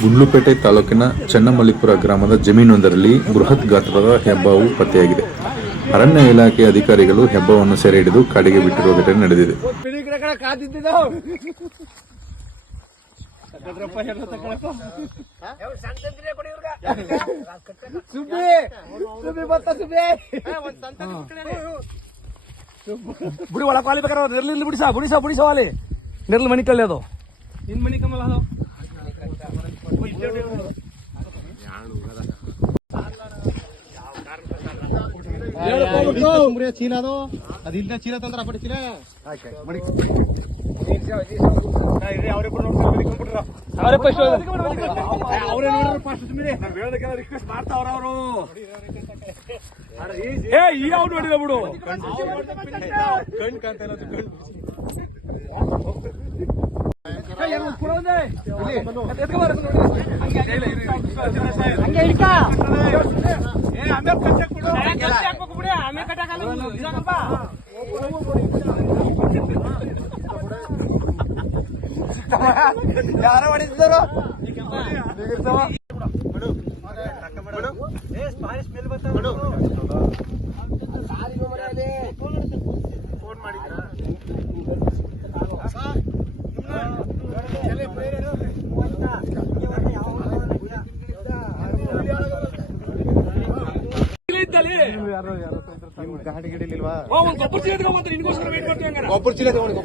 ಗುಂಡ್ಲುಪೇಟೆ ತಾಲೂಕಿನ ಚನ್ನಮಲ್ಲಿಪುರ ಗ್ರಾಮದ ಜಮೀನೊಂದರಲ್ಲಿ ಬೃಹತ್ ಗಾತ್ರದ ಹೆಬ್ಬಾವು ಪತ್ತೆಯಾಗಿದೆ. ಅರಣ್ಯ ಇಲಾಖೆ ಅಧಿಕಾರಿಗಳು ಹೆಬ್ಬವನ್ನು ಸೆರೆ ಹಿಡಿದು ಕಾಡಿಗೆ ಬಿಟ್ಟಿರುವ ಘಟನೆ ನಡೆದಿದೆ. ಬಿಡಿ ಒಳಕಾಲಿ ಬೇಕಾರ ಬೇಕಾದ್ರೆ ನೆರ್ಲಿಂದ ಬಿಡಿಸ ಬಿಡಿಸ ಬಿಡಿಸ ಅಲ್ಲಿ. ನೆರ್ಲು ಮಣಿ ಕಳ್ಳಿ ಅದು. ನಿನ್ ಮಣಿ ಕಮಲ ಅದು. ಚೀಲ ಅದು. ಅದಿಲ್ಲ ಚೀಲ ತಂದ್ರ ಬಡಿ ಚೀಲ. ಅವರೇ ಫಸ್ಟ್ ಅವರೇ ನೋಡ್ರಿ ಫಸ್ಟ್ ಸುಮ್ಮನೆ ನಾನು ಹೇಳೋದಕ್ಕೆಲ್ಲ ರಿಕ್ವೆಸ್ಟ್ ಮಾಡ್ತಾವ್ರ ಅವರು ಏ ಈಗ ಅವ್ರು ನೋಡಿದ ಬಿಡು ಆಮೇಲೆ ಆಮೇಲೆ ಕಟ್ಟಾಕಲ್ಲ ಇದಾಗಲ್ಪ ಯಾರೋ ಹೊಡಿತಿದ್ದಾರೋ? ಇದ್ದಲ್ಲಿ ಗಾಡಿ ಗಿಡಿ ಇಲ್ವಾ ಓ, ಒಂದು ಕೊಪ್ಪರ್ ಚೀಲ ಬಂದ್ರೆ ನಿನ್ಗೋಸ್ಕರ ವೇಟ್ ಮಾಡ್ತೀವಿ ಹಂಗಾರೆ. ಒಬ್ಬರು ಚೀಲ ತಗೊಂಡು